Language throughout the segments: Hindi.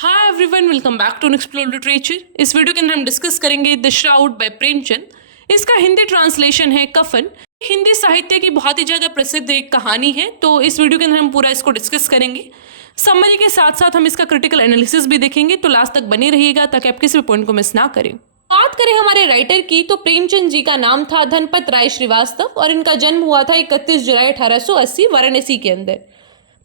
Hi everyone, welcome back to explore literature. इस वीडियो के अंदर हम डिस्कस करेंगे द श्राउड बाय प्रेमचंद। इसका हिंदी ट्रांसलेशन है कफन। हिंदी साहित्य की बहुत ही ज़्यादा प्रसिद्ध एक कहानी है, तो इस वीडियो के अंदर हम पूरा इसको डिस्कस करेंगे। समरी के साथ साथ हम इसका क्रिटिकल एनालिसिस भी देखेंगे, तो लास्ट तक बने रहिएगा ताकि आप किसी भी पॉइंट को मिस ना करें। बात करें हमारे राइटर की, तो प्रेमचंद जी का नाम था धनपत राय श्रीवास्तव और इनका जन्म हुआ था 31 जुलाई 1880 वाराणसी के अंदर।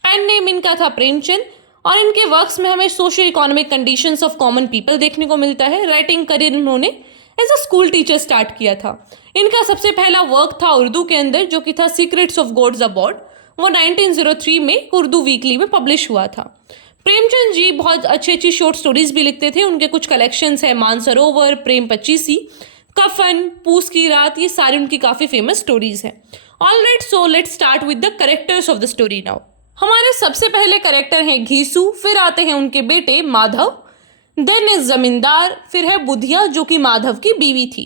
पेन नेम इनका था प्रेमचंद और इनके वर्क्स में हमें socio economic conditions of common people देखने को मिलता है। राइटिंग करियर इन्होंने as a school teacher start किया था। इनका सबसे पहला वर्क था उर्दू के अंदर, जो कि था सीक्रेट्स ऑफ गॉड्स अबॉर्ड। वो 1903 में उर्दू वीकली में पब्लिश हुआ था। प्रेमचंद जी बहुत अच्छी अच्छी शॉर्ट स्टोरीज भी लिखते थे। उनके कुछ कलेक्शंस है, मानसरोवर, प्रेम पचीसी, कफन, पूस की रात, ये सारी उनकी काफ़ी फेमस स्टोरीज हैं। Alright, so let's start with the characters of the story now. हमारे सबसे पहले कैरेक्टर हैं घीसू, फिर आते हैं उनके बेटे माधव, देन इज जमींदार, फिर है बुधिया जो कि माधव की बीवी थी।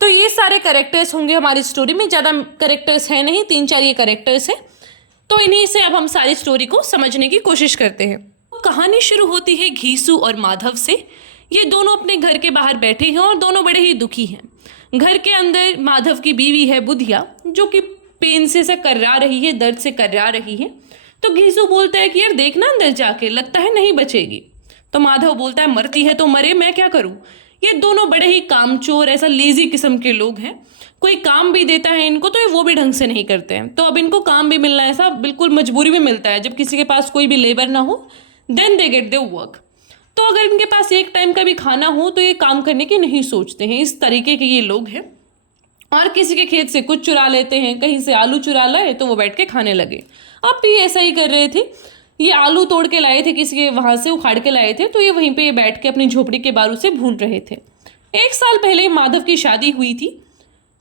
तो ये सारे कैरेक्टर्स होंगे हमारी स्टोरी में। ज़्यादा कैरेक्टर्स हैं नहीं, 3-4 ये कैरेक्टर्स हैं। तो इन्हीं से अब हम सारी स्टोरी को समझने की कोशिश करते हैं। कहानी शुरू होती है घीसू और माधव से। ये दोनों अपने घर के बाहर बैठे हैं और दोनों बड़े ही दुखी हैं। घर के अंदर माधव की बीवी है बुधिया, जो कि पेन से कर्रा रही है, दर्द से कर्रा रही है। तो घीसू बोलता है कि यार देखना अंदर जाके, लगता है नहीं बचेगी। तो माधव बोलता है मरती है तो मरे, मैं क्या करूं। ये दोनों बड़े ही कामचोर, ऐसा लेजी किस्म के लोग हैं। कोई काम भी देता है इनको तो ये वो भी ढंग से नहीं करते हैं। तो अब इनको काम भी मिलना ऐसा बिल्कुल मजबूरी में मिलता है। जब किसी के पास कोई भी लेबर ना हो, then they get their work. तो अगर इनके पास एक टाइम का भी खाना हो तो ये काम करने की नहीं सोचते हैं। इस तरीके के ये लोग हैं। और किसी के खेत से कुछ चुरा लेते हैं, कहीं से आलू चुरा लाए तो वो बैठ के खाने लगे। अब भी ऐसा ही कर रहे थे। ये आलू तोड़ के लाए थे, किसी के वहाँ से उखाड़ के लाए थे, तो ये वहीं पे बैठ के अपनी झोपड़ी के बारू से भून रहे थे। 1 साल पहले माधव की शादी हुई थी।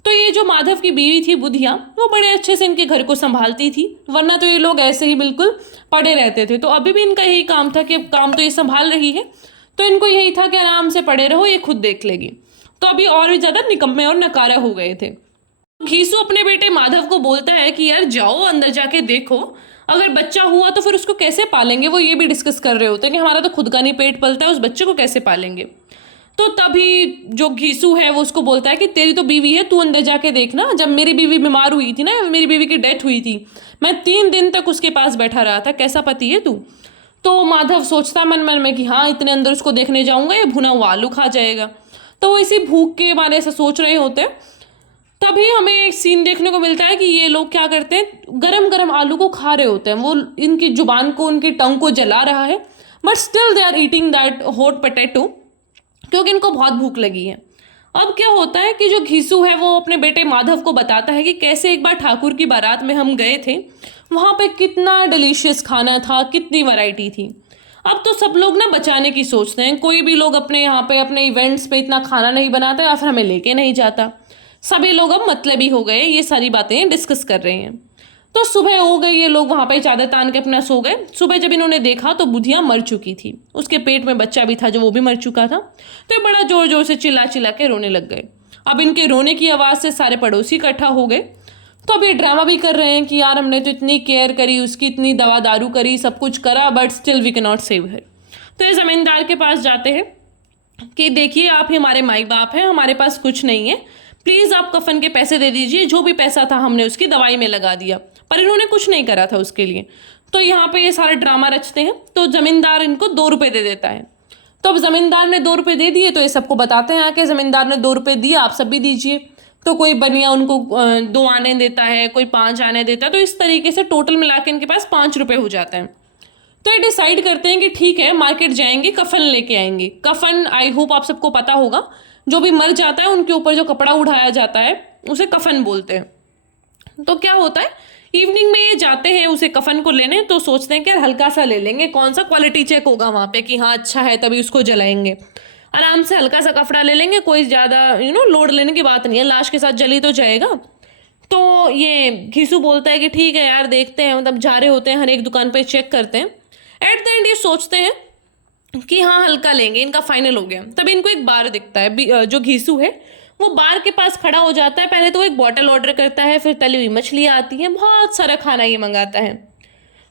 तो ये जो माधव की बीवी थी बुधिया, वो बड़े अच्छे से इनके घर को संभालती थी, वरना तो ये लोग ऐसे ही बिल्कुल पड़े रहते थे। तो अभी भी इनका यही काम था कि अब काम तो ये संभाल रही है, तो इनको यही था कि आराम से पड़े रहो, ये खुद देख लेगी। तो अभी और भी ज़्यादा निकम्मे और नकारा हो गए थे। घीसू अपने बेटे माधव को बोलता है कि यार जाओ अंदर जाके देखो, अगर बच्चा हुआ तो फिर उसको कैसे पालेंगे। वो ये भी डिस्कस कर रहे होते हैं कि हमारा तो खुद का नहीं पेट पलता है, उस बच्चे को कैसे पालेंगे। तो तभी जो घीसू है वो उसको बोलता है कि तेरी तो बीवी है, तू अंदर जाके देखना। जब मेरी बीवी बीमार हुई थी ना, मेरी बीवी की डेथ हुई थी, मैं 3 दिन तक उसके पास बैठा रहा था, कैसा पति है तू। तो माधव सोचता मन मन में कि हाँ, इतने अंदर उसको देखने जाऊंगा ये भुना हुआ आलू खा जाएगा। तो वो इसी भूख के मारे ऐसा सोच रहे होते हैं। तभी हमें एक सीन देखने को मिलता है कि ये लोग क्या करते हैं, गरम गरम आलू को खा रहे होते हैं। वो इनकी जुबान को, उनकी टंग को जला रहा है, but still they are eating that hot potato, क्योंकि इनको बहुत भूख लगी है। अब क्या होता है कि जो घीसू है वो अपने बेटे माधव को बताता है कि कैसे एक बार ठाकुर की बारात में हम गए थे, वहाँ पे कितना डिलीशियस खाना था, कितनी वैरायटी थी। अब तो सब लोग ना बचाने की सोचते हैं। कोई भी लोग अपने यहाँ पे अपने इवेंट्स पे इतना खाना नहीं बनाता या फिर हमें लेके नहीं जाता। सभी लोग अब मतलबी हो गए, ये सारी बातें डिस्कस कर रहे हैं। तो सुबह हो गई, ये लोग वहाँ पे चादर तान के अपना सो गए। सुबह जब इन्होंने देखा तो बुधिया मर चुकी थी, उसके पेट में बच्चा भी था जो वो भी मर चुका था। तो ये बड़ा जोर जोर से चिल्ला चिल्ला के रोने लग गए। अब इनके रोने की आवाज़ से सारे पड़ोसी इकट्ठा हो गए। तो अब ये ड्रामा भी कर रहे हैं कि यार हमने तो इतनी केयर करी, उसकी इतनी दवा दारू करी, सब कुछ करा, but still we can not save her. तो ये ज़मींदार के पास जाते हैं कि देखिए आप ही हमारे माई बाप हैं, हमारे पास कुछ नहीं है, प्लीज़ आप कफन के पैसे दे दीजिए। जो भी पैसा था हमने उसकी दवाई में लगा दिया, पर इन्होंने कुछ नहीं करा था उसके लिए। तो यहाँ पे ये सारा ड्रामा रचते हैं। तो ज़मींदार इनको 2 रुपये दे देता है। तो अब ज़मींदार ने 2 रुपये दे दिए, तो ये सबको बताते हैं आके ज़मींदार ने 2 रुपये दिए, आप सब भी दीजिए। तो कोई बनिया उनको 2 आने देता है, कोई 5 आने देता है। तो इस तरीके से टोटल मिला के इनके पास 5 रुपये हो जाते हैं। तो ये डिसाइड करते हैं कि ठीक है, मार्केट जाएंगे, कफन लेके आएंगे। कफन आई होप आप सबको पता होगा, जो भी मर जाता है उनके ऊपर जो कपड़ा उठाया जाता है उसे कफन बोलते हैं। तो क्या होता है, इवनिंग में ये जाते हैं उसे कफन को लेने। तो सोचते हैं कि यार हल्का सा ले लेंगे, कौन सा क्वालिटी चेक होगा वहाँ पे कि हाँ अच्छा है, तभी उसको जलाएंगे। आराम से हल्का सा कपड़ा ले लेंगे, कोई ज़्यादा लोड लेने की बात नहीं है, लाश के साथ जली तो जाएगा। तो ये घीसू बोलता है कि ठीक है यार देखते हैं, मतलब जा रहे होते हैं, हर एक दुकान पे चेक करते हैं। एट द एंड ये सोचते हैं कि हाँ हल्का लेंगे, इनका फाइनल हो गया। तभी इनको एक बार दिखता है, जो घीसू है वो बार के पास खड़ा हो जाता है। पहले तो वो एक बॉटल ऑर्डर करता है, फिर तली हुई मछली आती है, बहुत सारा खाना ये मंगाता है।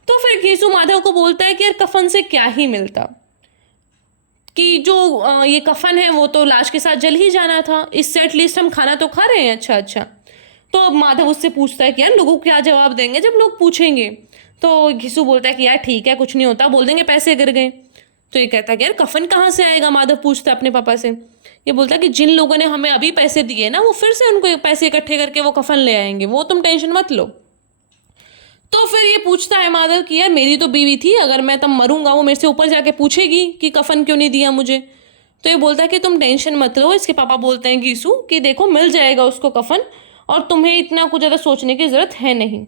तो फिर घीसू माधव को बोलता है कि यार कफन से क्या ही मिलता, कि जो ये कफन है वो तो लाश के साथ जल ही जाना था, इससे एटलीस्ट हम खाना तो खा रहे हैं। अच्छा अच्छा। तो अब माधव उससे पूछता है कि यार लोगों को क्या जवाब देंगे जब लोग पूछेंगे। तो घिसू बोलता है कि यार ठीक है, कुछ नहीं होता, बोल देंगे पैसे गिर गए। तो ये कहता है कि यार कफन कहाँ से आएगा, माधव पूछता है अपने पापा से। ये बोलता है कि जिन लोगों ने हमें अभी पैसे दिए ना, वो फिर से उनको पैसे इकट्ठे करके वो कफन ले आएंगे, वो तुम टेंशन मत लो। तो फिर ये पूछता है माधव कि यार मेरी तो बीवी थी, अगर मैं तब मरूंगा वो मेरे से ऊपर जाके पूछेगी कि कफन क्यों नहीं दिया मुझे। तो ये बोलता है कि तुम टेंशन मत लो। इसके पापा बोलते हैं घीसू कि देखो मिल जाएगा उसको कफन, और तुम्हें इतना कुछ ज़्यादा सोचने की ज़रूरत है नहीं।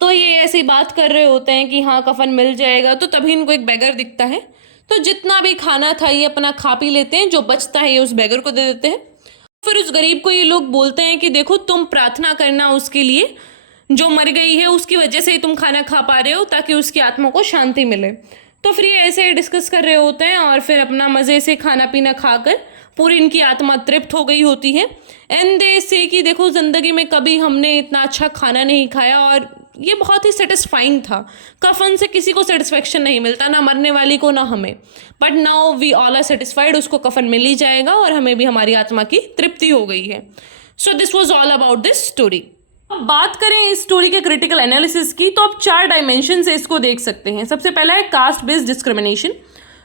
तो ये ऐसी बात कर रहे होते हैं कि हाँ कफन मिल जाएगा। तो तभी इनको एक बेगर दिखता है, तो जितना भी खाना था ये अपना खा पी लेते हैं, जो बचता है ये उस बेगर को दे देते हैं। फिर उस गरीब को ये लोग बोलते हैं कि देखो तुम प्रार्थना करना उसके लिए, जो मर गई है उसकी वजह से ही तुम खाना खा पा रहे हो, ताकि उसकी आत्मा को शांति मिले। तो फिर ये ऐसे डिस्कस कर रहे होते हैं और फिर अपना मज़े से खाना पीना खाकर पूरी इनकी आत्मा तृप्त हो गई होती है। एंड दे से कि देखो ज़िंदगी में कभी हमने इतना अच्छा खाना नहीं खाया, और ये बहुत ही सेटिस्फाइंग था। कफन से किसी को सेटिस्फेक्शन नहीं मिलता, ना मरने वाली को ना हमें, but now we all are satisfied, उसको कफन मिल ही जाएगा और हमें भी हमारी आत्मा की तृप्ति हो गई है। So this was all about this story. अब बात करें इस स्टोरी के क्रिटिकल एनालिसिस की, तो आप 4 डायमेंशन से इसको देख सकते हैं। सबसे पहला है कास्ट बेस्ड डिस्क्रिमिनेशन।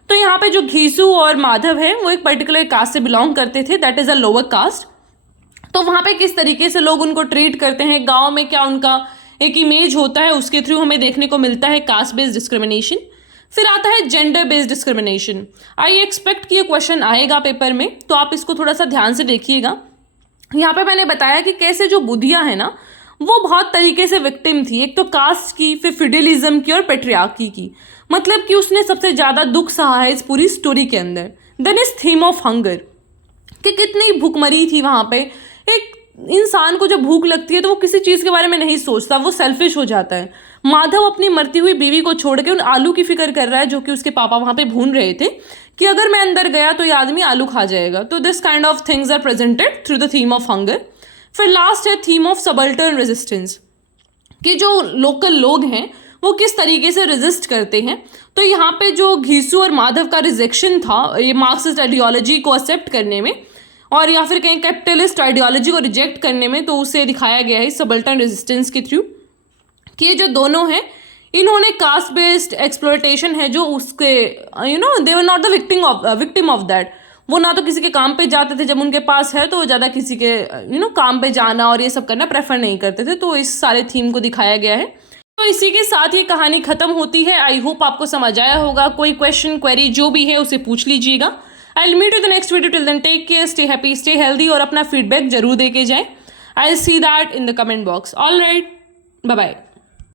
तो यहाँ पे जो घीसू और माधव है वो एक पर्टिकुलर कास्ट से बिलोंग करते थे, that is a lower caste. तो वहाँ पे किस तरीके से लोग उनको ट्रीट करते हैं, गाँव में क्या उनका एक इमेज होता है, उसके थ्रू हमें देखने को मिलता है कास्ट बेस्ड डिस्क्रिमिनेशन। फिर आता है gender based discrimination. I expect कि ये क्वेश्चन आएगा पेपर में, तो आप इसको थोड़ा सा ध्यान से देखिएगा। यहाँ पे मैंने बताया कि कैसे जो बुधिया है ना, वो बहुत तरीके से विक्टिम थी, एक तो कास्ट की, फिर फिडेलिज्म की और पेट्रियार्की की। मतलब कि उसने सबसे ज़्यादा दुख सहा है इस पूरी स्टोरी के अंदर। Then is theme of hunger, कि कितनी भूखमरी थी वहाँ पे। एक इंसान को जब भूख लगती है तो वो किसी चीज़ के बारे में नहीं सोचता, वो सेल्फिश हो जाता है। माधव अपनी मरती हुई बीवी को छोड़ के उन आलू की फिक्र कर रहा है, जो कि उसके पापा वहाँ पे भून रहे थे, कि अगर मैं अंदर गया तो ये आदमी आलू खा जाएगा। तो this kind of things are presented through the theme of hunger. फिर लास्ट है थीम ऑफ सबल्टर्न रेजिस्टेंस, कि जो लोकल लोग हैं वो किस तरीके से रेजिस्ट करते हैं। तो यहाँ पे जो घीसू और माधव का रिजेक्शन था ये मार्क्सिस्ट आइडियोलॉजी को एक्सेप्ट करने में, और या फिर कहीं कैपिटलिस्ट आइडियोलॉजी को रिजेक्ट करने में, तो उसे दिखाया गया है सबल्टर्न रेजिस्टेंस के थ्रू। कि ये जो दोनों हैं इन्होंने कास्ट बेस्ड एक्सप्लॉयटेशन है जो उसके they were not the victim of that. वो ना तो किसी के काम पे जाते थे, जब उनके पास है तो ज़्यादा किसी के काम पे जाना और ये सब करना प्रेफर नहीं करते थे। तो इस सारे थीम को दिखाया गया है। तो इसी के साथ ये कहानी खत्म होती है। आई होप आपको समझ आया होगा। कोई क्वेश्चन क्वेरी जो भी है उसे पूछ लीजिएगा। I will meet you the next video. Till then take care, stay happy, stay healthy, और अपना फीडबैक जरूर दे के जाएं। I will see that in the comment box. All right, bye bye.